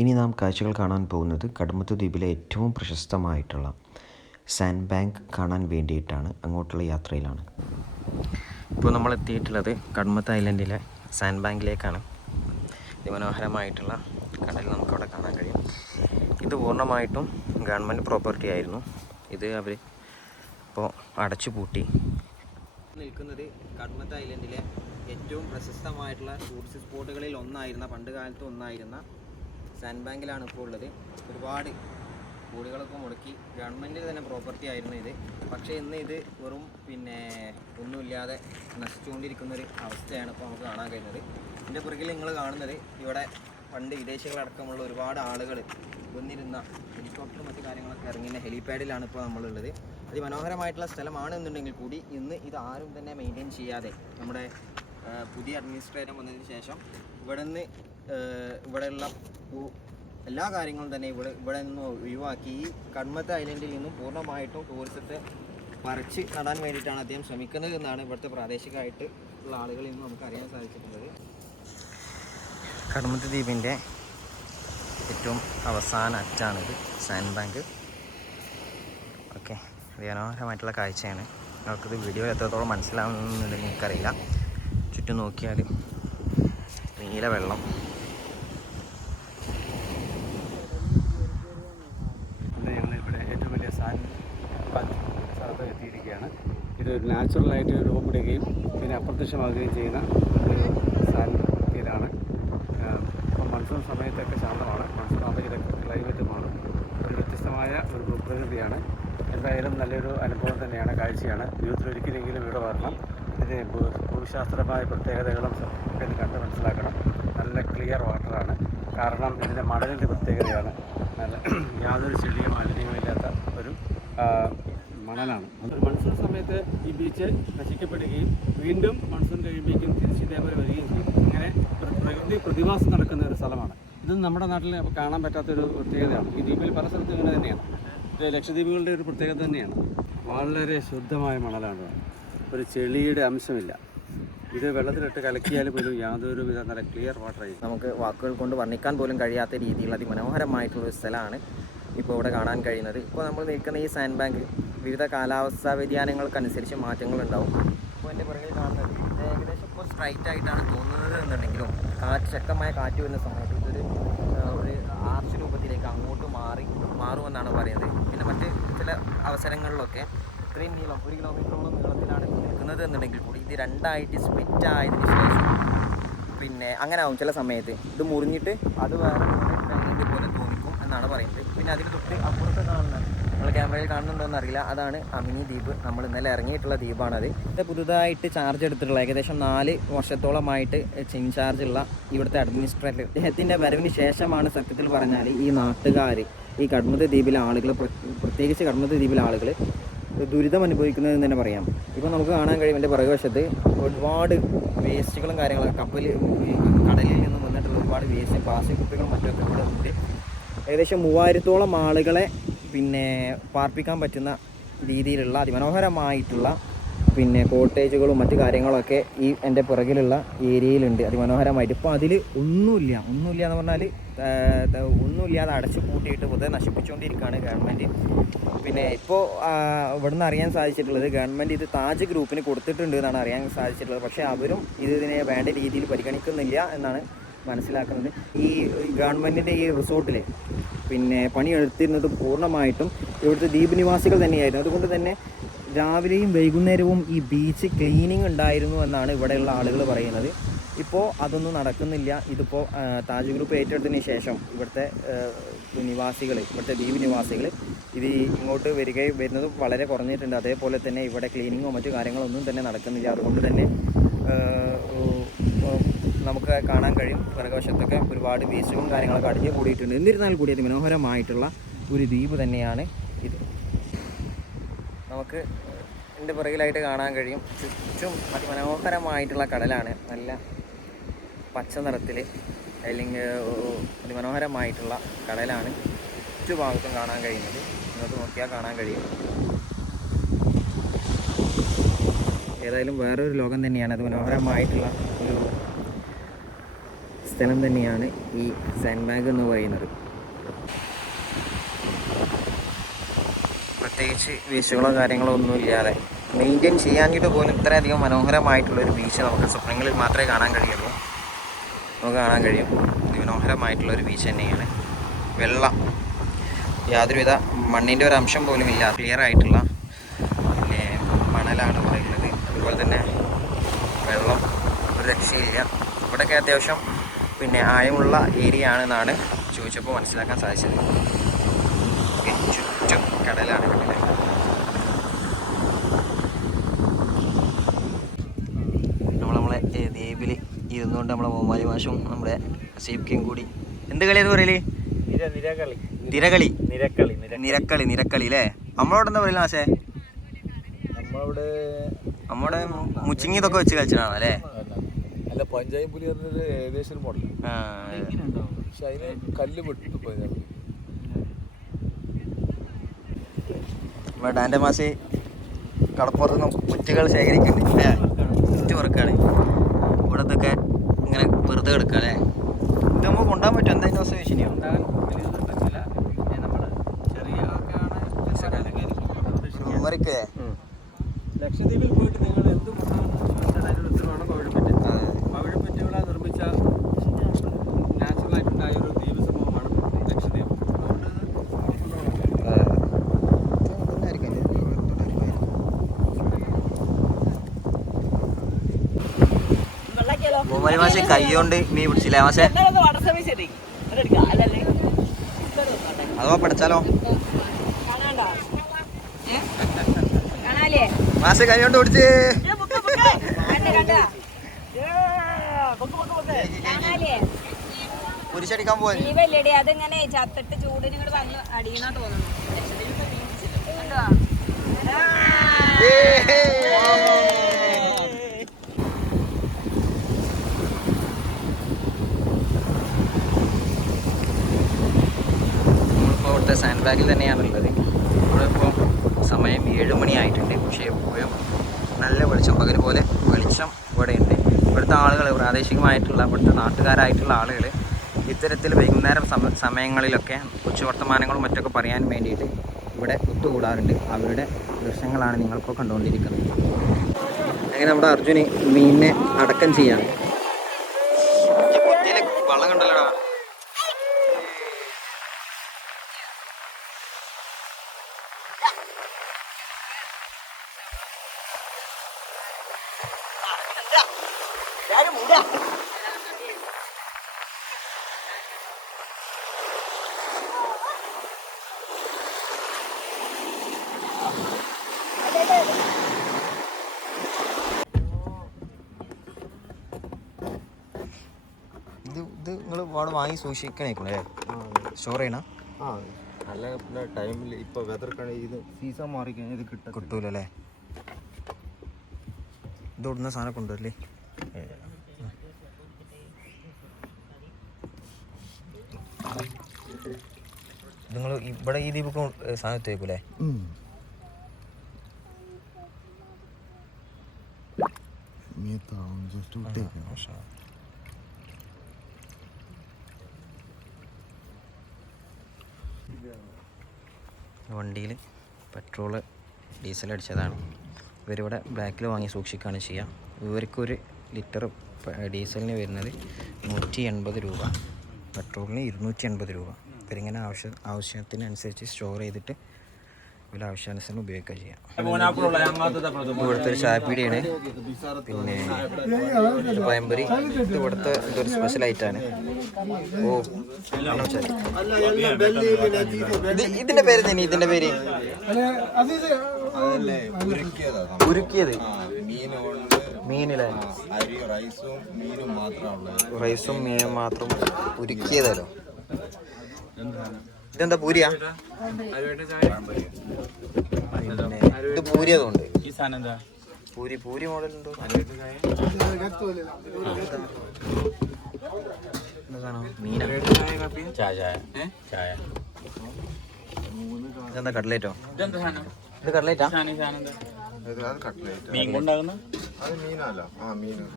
ഇനി നാം കാഴ്ചകൾ കാണാൻ പോകുന്നത് കടമത്ത് ദ്വീപിലെ ഏറ്റവും പ്രശസ്തമായിട്ടുള്ള സാൻഡ് ബാങ്ക് കാണാൻ വേണ്ടിയിട്ടാണ് അങ്ങോട്ടുള്ള യാത്രയിലാണ്. ഇപ്പോൾ നമ്മൾ എത്തിയിട്ടുള്ളത് കടമത്ത് ഐലൻഡിലെ സാൻഡ് ബാങ്കിലേക്കാണ്. അതിമനോഹരമായിട്ടുള്ള കടൽ നമുക്കവിടെ കാണാൻ കഴിയും. ഇത് പൂർണമായിട്ടും ഗവൺമെന്റ് പ്രോപ്പർട്ടി ആയിരുന്നു. ഇത് അവർ ഇപ്പോൾ അടച്ചു പൂട്ടി. നിൽക്കുന്നത് കടമത്ത് ഐലൻഡിലെ ഏറ്റവും പ്രശസ്തമായിട്ടുള്ള ടൂറിസ്റ്റ് സ്പോട്ടുകളിൽ ഒന്നായിരുന്ന പണ്ട് കാലത്ത് ഒന്നായിരുന്ന സാൻഡ് ബാങ്കിലാണ് ഇപ്പോൾ ഉള്ളത്. ഒരുപാട് കോടികളൊക്കെ മുടക്കി ഗവൺമെന്റിന് തന്നെ പ്രോപ്പർട്ടി ആയിരുന്നു ഇത്. പക്ഷേ ഇന്ന് ഇത് വെറും പിന്നെ ഒന്നുമില്ലാതെ നശിച്ചുകൊണ്ടിരിക്കുന്ന ഒരു അവസ്ഥയാണ് ഇപ്പോൾ നമുക്ക് കാണാൻ കഴിയുന്നത് ഇതിന്റെ പുറകിൽ നിങ്ങൾ കാണുന്നത് ഇവിടെ പണ്ട് വിദേശികളടക്കമുള്ള ഒരുപാട് ആളുകൾ വന്നിരുന്ന ഹെലികോപ്റ്റർ മറ്റു കാര്യങ്ങളൊക്കെ ഇറങ്ങിയ ഹെലിപാഡിലാണ് ഇപ്പോൾ നമ്മളുള്ളത്. അതിമനോഹരമായിട്ടുള്ള സ്ഥലമാണ് എന്നുണ്ടെങ്കിൽ കൂടി ഇന്ന് ഇത് ആരും തന്നെ മെയിന്റെയിൻ ചെയ്യാതെ നമ്മുടെ പുതിയ അഡ്മിനിസ്ട്രേറ്റർ വന്നതിന് ശേഷം ഇവിടെ നിന്ന് ഇവിടെയുള്ള എല്ലാ കാര്യങ്ങളും തന്നെ ഇവിടെ ഇവിടെ നിന്ന് ഒഴിവാക്കി. ഈ കൺമത്ത് ഐലൻഡിൽ നിന്നും പൂർണമായിട്ടും ടൂറിസത്തെ പറിച്ച് നടാൻ വേണ്ടിയിട്ടാണ് അദ്ദേഹം ശ്രമിക്കുന്നത് എന്നാണ് ഇവിടുത്തെ പ്രാദേശികമായിട്ട് ഉള്ള ആളുകളിൽ നിന്ന് നമുക്ക് അറിയാൻ സാധിച്ചിട്ടുള്ളത്. കടമത്ത് ദ്വീപിന്റെ ഏറ്റവും അവസാന അറ്റാണിത് സാൻഡ് ബാങ്ക്. ഓക്കെ മനോഹരമായിട്ടുള്ള കാഴ്ചയാണ്. നമുക്കിത് വീഡിയോ എത്രത്തോളം മനസ്സിലാവുന്നുണ്ടെന്ന് എനിക്കറിയില്ല. ചുറ്റും നോക്കിയാൽ നീല വെള്ളം. ഇതൊരു ഇവിടെ ഏറ്റവും വലിയ സാൻ ബാങ്ക് സ്ഥലത്ത് എത്തിയിരിക്കുകയാണ്. ഇത് ഒരു നാച്ചുറലായിട്ട് രൂപപ്പെടുകയും പിന്നെ അപ്രത്യക്ഷമാകുകയും ചെയ്യുന്ന ഒരു ഇതാണ്. ഇപ്പം മൺസൂൺ സമയത്തൊക്കെ ശാന്തമാണ്. മൺസൂൺ ആവുമ്പോഴത്തേക്ക് ക്ലൈമറ്റ് മാറും. ഒരു വ്യത്യസ്തമായ ഒരു ഭൂപ്രകൃതിയാണ്. എന്തായാലും നല്ലൊരു അനുഭവം തന്നെയാണ് കാഴ്ചയാണ്. ജീവിതത്തിൽ ഒരിക്കലെങ്കിലും ഇവിടെ വരണം. ഇതിന് ഭൂശാസ്ത്രമായ പ്രത്യേകതകളും ഒക്കെ ഇത് കണ്ട് മനസ്സിലാക്കണം. നല്ല ക്ലിയർ വാട്ടറാണ് കാരണം ഇതിന്റെ മണലിന്റെ പ്രത്യേകതയാണ്. നല്ല യാതൊരു ചെടിയോ മാലിന്യങ്ങളില്ലാത്ത ഒരു മണലാണ്. മൺസൂൺ സമയത്ത് ഈ ബീച്ച് നശിക്കപ്പെടുകയും വീണ്ടും മൺസൂൺ കഴിയുമ്പോഴേക്കും തിരിച്ച് ഇതേപോലെ വരികയും ചെയ്യും. അങ്ങനെ പ്രകൃതി പ്രതിഭാസം നടക്കുന്ന ഒരു സ്ഥലമാണ്. ഇത് നമ്മുടെ നാട്ടിൽ കാണാൻ പറ്റാത്തൊരു പ്രത്യേകതയാണ്. ഈ ദ്വീപിൽ പല സ്ഥലത്തും ഇങ്ങനെ തന്നെയാണ്. ഇത് ലക്ഷദ്വീപുകളുടെ ഒരു പ്രത്യേകത തന്നെയാണ്. വളരെ ശുദ്ധമായ മണലാണ്. ഒരു ചെളിയുടെ അംശമില്ല. ഇത് വെള്ളത്തിലിട്ട് കലക്കിയാൽ പോലും യാതൊരു വിധ നല്ല ക്ലിയർ വാട്ടർ ആയിരിക്കും. നമുക്ക് വാക്കുകൾ കൊണ്ട് വർണിക്കാൻ പോലും കഴിയാത്ത രീതിയിൽ അതിമനോഹരമായിട്ടുള്ള ഒരു സ്ഥലമാണ് ഇപ്പോൾ ഇവിടെ കാണാൻ കഴിയുന്നത്. ഇപ്പോൾ നമ്മൾ നിൽക്കുന്ന ഈ സാൻഡ് ബാങ്ക് വിവിധ കാലാവസ്ഥാ വ്യതിയാനങ്ങൾക്കനുസരിച്ച് മാറ്റങ്ങൾ ഉണ്ടാവും. ഇപ്പോൾ എന്റെ പുറകിൽ കാണുന്നത് ഏകദേശം ഇപ്പോൾ സ്ട്രൈറ്റ് ആയിട്ടാണ് തോന്നുന്നത് എന്നുണ്ടെങ്കിലും കാറ്റ് ശക്തമായ കാറ്റ് വരുന്ന സമയത്ത് ഇതൊരു ഒരു ആർച്ച് രൂപത്തിലേക്ക് അങ്ങോട്ട് മാറി മാറുമെന്നാണ് പറയുന്നത്. പിന്നെ മറ്റ് ചില അവസരങ്ങളിലൊക്കെ ഇത്രയും നീളം ഒരു കിലോമീറ്ററോളം നീളത്തിലാണ് നിൽക്കുന്നത് എന്നുണ്ടെങ്കിൽ കൂടി ഇത് രണ്ടായിട്ട് സ്പ്ലിറ്റ് ആയതിനു ശേഷം പിന്നെ അങ്ങനെ ആവും ചില സമയത്ത്. ഇത് മുറിഞ്ഞിട്ട് അത് വേറെ ഗ്രൈൻഡ് പോലെ തോന്നിക്കും എന്നാണ് പറയുന്നത്. പിന്നെ അതിന് തൊട്ട് അപ്പുറത്ത് കാണുന്നത്. നമ്മൾ ക്യാമറയിൽ കാണുന്നുണ്ടോ എന്നറിയില്ല അതാണ് അമിനി ദ്വീപ്. നമ്മൾ ഇന്നലെ ഇറങ്ങിയിട്ടുള്ള ദ്വീപാണത്. ഇത് പുതുതായിട്ട് ചാർജ് എടുത്തിട്ടുള്ള ഏകദേശം നാല് വർഷത്തോളമായിട്ട് ഇൻചാർജ് ഉള്ള ഇവിടുത്തെ അഡ്മിനിസ്ട്രേറ്റർ അദ്ദേഹത്തിന്റെ വരവിന് ശേഷമാണ് സത്യത്തിൽ പറഞ്ഞാൽ ഈ നാട്ടുകാർ ഈ കടമത്ത് ദ്വീപിലെ ആളുകൾ പ്രത്യേകിച്ച് കടമത്ത് ദ്വീപിലെ ആളുകൾ ദുരിതം അനുഭവിക്കുന്നതെന്ന് തന്നെ പറയാം. ഇപ്പോൾ നമുക്ക് കാണാൻ കഴിയും എന്റെ പുറകുവശത്ത് ഒരുപാട് വേസ്റ്റുകളും കാര്യങ്ങളൊക്കെ കപ്പൽ കടലിൽ നിന്നും വന്നിട്ടുള്ള ഒരുപാട് വേസ്റ്റ് പ്ലാസ്റ്റിക് കുപ്പികളും മറ്റൊക്കെ ഇവിടെ ഉണ്ട്. ഏകദേശം മൂവായിരത്തോളം ആളുകളെ പിന്നെ പാർപ്പിക്കാൻ പറ്റുന്ന രീതിയിലുള്ള അതിമനോഹരമായിട്ടുള്ള പിന്നെ കോട്ടേജുകളും മറ്റു കാര്യങ്ങളൊക്കെ ഈ എന്റെ പുറകിലുള്ള ഏരിയയിലുണ്ട്. അതിമനോഹരമായിട്ട്. ഇപ്പോൾ അതിൽ ഒന്നുമില്ല. ഒന്നുമില്ല എന്ന് പറഞ്ഞാൽ ഒന്നുമില്ലാതെ അടച്ചു പൂട്ടിയിട്ട് പൊതുവെ നശിപ്പിച്ചുകൊണ്ടിരിക്കുകയാണ് ഗവൺമെന്റ് പിന്നെ ഇപ്പോൾ ഇവിടുന്ന് അറിയാൻ സാധിച്ചിട്ടുള്ളത് ഗവൺമെന്റ് ഇത് താജ് ഗ്രൂപ്പിന് കൊടുത്തിട്ടുണ്ട് എന്നാണ് അറിയാൻ സാധിച്ചിട്ടുള്ളത്. പക്ഷേ അവരും ഇത് ഇതിനെ വേണ്ട രീതിയിൽ പരിഗണിക്കുന്നില്ല എന്നാണ് മനസ്സിലാക്കുന്നത്. ഈ ഗവൺമെന്റിന്റെ ഈ റിസോർട്ടിൽ പിന്നെ പണിയെടുത്തിരുന്നത് പൂർണമായിട്ടും ഇവിടുത്തെ ദ്വീപ് നിവാസികൾ തന്നെയായിരുന്നു. അതുകൊണ്ട് തന്നെ രാവിലെയും വൈകുന്നേരവും ഈ ബീച്ച് ക്ലീനിങ് ഉണ്ടായിരുന്നു എന്നാണ് ഇവിടെയുള്ള ആളുകൾ പറയുന്നത്. ഇപ്പോൾ അതൊന്നും നടക്കുന്നില്ല. ഇതിപ്പോൾ താജ് ഗ്രൂപ്പ് ഏറ്റെടുത്തതിന് ശേഷം ഇവിടുത്തെ നിവാസികൾ ഇവിടുത്തെ ദ്വീപ് നിവാസികൾ ഇത് ഇങ്ങോട്ട് വരികയും വരുന്നത് വളരെ കുറഞ്ഞിട്ടുണ്ട്. അതേപോലെ തന്നെ ഇവിടെ ക്ലീനിങ്ങോ മറ്റു കാര്യങ്ങളോ ഒന്നും തന്നെ നടക്കുന്നില്ല. അതുകൊണ്ട് തന്നെ നമുക്ക് കാണാൻ കഴിയും. പിറകുവശത്തൊക്കെ ഒരുപാട് വേസ്റ്റുകളും കാര്യങ്ങളൊക്കെ അടിഞ്ഞു കൂടിയിട്ടുണ്ട് എന്നിരുന്നാൽ കൂടി അത് മനോഹരമായിട്ടുള്ള ഒരു ദ്വീപ് തന്നെയാണ് നമുക്ക് എന്റെ പുറകിലായിട്ട് കാണാൻ കഴിയും. ചുറ്റും അതിമനോഹരമായിട്ടുള്ള കടലാണ്. നല്ല പച്ച നിറത്തിൽ അല്ലെങ്കിൽ അതിമനോഹരമായിട്ടുള്ള കടലാണ് ചുറ്റുഭാഗത്തും കാണാൻ കഴിയുന്നത്. ഇങ്ങോട്ട് നോക്കിയാൽ കാണാൻ കഴിയും. ഏതായാലും വേറൊരു ലോകം തന്നെയാണ്. അത് മനോഹരമായിട്ടുള്ള ഒരു സ്ഥലം തന്നെയാണ് ഈ സാൻഡ് ബാഗ് എന്ന് പറയുന്നത്. പ്രത്യേകിച്ച് ബീച്ചുകളോ കാര്യങ്ങളോ ഒന്നും ഇല്ലാതെ മെയിന്റെയിൻ ചെയ്യാഞ്ഞിട്ട് പോലും ഇത്രയധികം മനോഹരമായിട്ടുള്ളൊരു ബീച്ച് നമുക്ക് സ്വപ്നങ്ങളിൽ മാത്രമേ കാണാൻ കഴിയുള്ളൂ. നമുക്ക് കാണാൻ കഴിയും. മനോഹരമായിട്ടുള്ളൊരു ബീച്ച് തന്നെയാണ്. വെള്ളം യാതൊരുവിധ മണ്ണിന്റെ ഒരു അംശം പോലും ഇല്ല ക്ലിയർ ആയിട്ടുള്ള പിന്നെ മണലാണ് പറയുന്നത്. അതുപോലെ തന്നെ വെള്ളം ഒരു രക്ഷയില്ല. ഇവിടെയൊക്കെ അത്യാവശ്യം പിന്നെ ആയമുള്ള ഏരിയ ആണെന്നാണ് ചോദിച്ചപ്പോൾ മനസ്സിലാക്കാൻ സാധിച്ചത്. കടലാണ് നമ്മൾ നമ്മളെ ദ്വീപിൽ ഇരുന്നുകൊണ്ട് നമ്മളെ മോമാലി മാഷും നമ്മുടെ സീപ്കിയും കൂടി. എന്ത് കളിയെന്ന് പറയൽ? നിരകളി. നിരക്കളി നിരക്കളി നിരക്കളി അല്ലേ? നമ്മളോട് എന്താ പറയല മാഷേ? നമ്മളവിടെ നമ്മുടെ മുച്ചിങ്ങി ഇതൊക്കെ വെച്ച് കളിച്ചതാണ് അല്ലേ? അല്ല പഞ്ചായത്ത് പുലി പറഞ്ഞത് ഏകദേശം മോഡൽ പക്ഷെ അതിന് കല്ല് പെട്ടു നമ്മുടെ ഡാന്റെ മാസി കടപ്പുറത്ത് നിന്ന് കുറ്റികൾ ശേഖരിക്കുന്നുണ്ട്. വർക്കാണ് കുറ്റി ഇവിടെ ഇവിടത്തൊക്കെ ഇങ്ങനെ വെറുതെ കിടക്കുക അല്ലേ? ഇത് നമുക്ക് കൊണ്ടാൻ പറ്റും എന്തായാലും ദിവസം ഉമ്മറിക്കേ. ലക്ഷദ്വീപിൽ പോയിട്ട് നിങ്ങൾ എന്ത് ഉമ്മറി മാഷെ കൈ കൊണ്ട് മീൻ പിടിച്ചില്ലേ? മാഷെ? അതോ പഠിച്ചാലോ? കാണാലേ കൈകൊണ്ട് പിടിച്ച്. കുരിശടിക്കാൻ പോയി അതിങ്ങനെ ചത്തിട്ട് ചൂടിന് ഇങ്ങോട്ട് വന്ന് അടിയണ തോന്നുന്നു. ബാഗിൽ തന്നെയാണുള്ളത് ഇപ്പോൾ സമയം ഏഴ് മണിയായിട്ടുണ്ട് പക്ഷേ എപ്പോഴും നല്ല വെളിച്ചം. പകൽ പോലെ വെളിച്ചം ഇവിടെയുണ്ട്. ഇവിടുത്തെ ആളുകൾ പ്രാദേശികമായിട്ടുള്ള ഇവിടുത്തെ നാട്ടുകാരായിട്ടുള്ള ആളുകൾ ഇത്തരത്തിൽ വൈകുന്നേരം സമ സമയങ്ങളിലൊക്കെ ഉച്ചവർത്തമാനങ്ങളും മറ്റൊക്കെ പറയാൻ വേണ്ടിയിട്ട് ഇവിടെ ഒത്തുകൂടാറുണ്ട്. അവരുടെ ദൃശ്യങ്ങളാണ് നിങ്ങളിപ്പോൾ കണ്ടുകൊണ്ടിരിക്കുന്നത്. അങ്ങനെ നമ്മുടെ അർജുന് മീനിനെ അടക്കം ചെയ്യാണ്. ഇത് ഇത് നിങ്ങൾ വാങ്ങി സൂക്ഷിക്കണേക്കുള്ളേ സ്റ്റോർ ചെയ്യണം? ആ. അല്ല ടൈമിൽ ഇപ്പോൾ വെതർ ഇത് സീസൺ മാറിക്കഴിഞ്ഞാൽ ഇത് കിട്ടും കിട്ടൂലല്ലേ? ഇത് ഇവിടുന്ന് സാധനം കൊണ്ടുവരില്ലേ? നിങ്ങൾ ഇവിടെ ഈ ദീപക്ക് സാധനം എത്തിയേക്കൂലേ? ജസ്റ്റ് വിട്ടേക്കാം. വണ്ടിയിൽ പെട്രോൾ ഡീസൽ അടിച്ചതാണ്. ഇവരിവിടെ ബ്ലാക്കിൽ വാങ്ങി സൂക്ഷിക്കുകയാണ് ചെയ്യുക. ഇവർക്കൊരു ലിറ്റർ ഡീസലിന് വരുന്നത് നൂറ്റി എൺപത് രൂപ. പെട്രോളിന് ഇരുന്നൂറ്റി എൺപത് രൂപ. ഇവരിങ്ങനെ ആവശ്യ ആവശ്യത്തിനനുസരിച്ച് സ്റ്റോർ ചെയ്തിട്ട് ഇവർ ആവശ്യാനുസരണം ഉപയോഗിക്കുക ചെയ്യാം. ഇവിടുത്തെ ഒരു ചായപ്പീടിയാണ്. പിന്നെ പയമ്പരി ഇത് ഇവിടുത്തെ ഇതൊരു സ്പെഷ്യൽ ഐറ്റാണ് ഓ ഇതിന്റെ പേര് തന്നെ ഇതിന്റെ പേര്? ഉരുക്കിയതാ ഉരുക്കിയത്. മീൻ കൊണ്ട് മീനിലെ. അരി റൈസും മീനും മാത്രമുള്ളത് റൈസും മീനും മാത്രം ഉരുക്കിയതല്ലോ. ഇതെന്താ പൂരിയാ? ഇത് പൂരി അതുകൊണ്ട് ഈ സാധനം എന്താ? പൂരി പൂരി മോഡൽ ഉണ്ടോ? ഇതെന്താ സാധനം? ഇത് കട്ട്ലേറ്റ്? മീൻ കൊണ്ടാകുന്ന അത് മീനല്ല. ആ മീൻ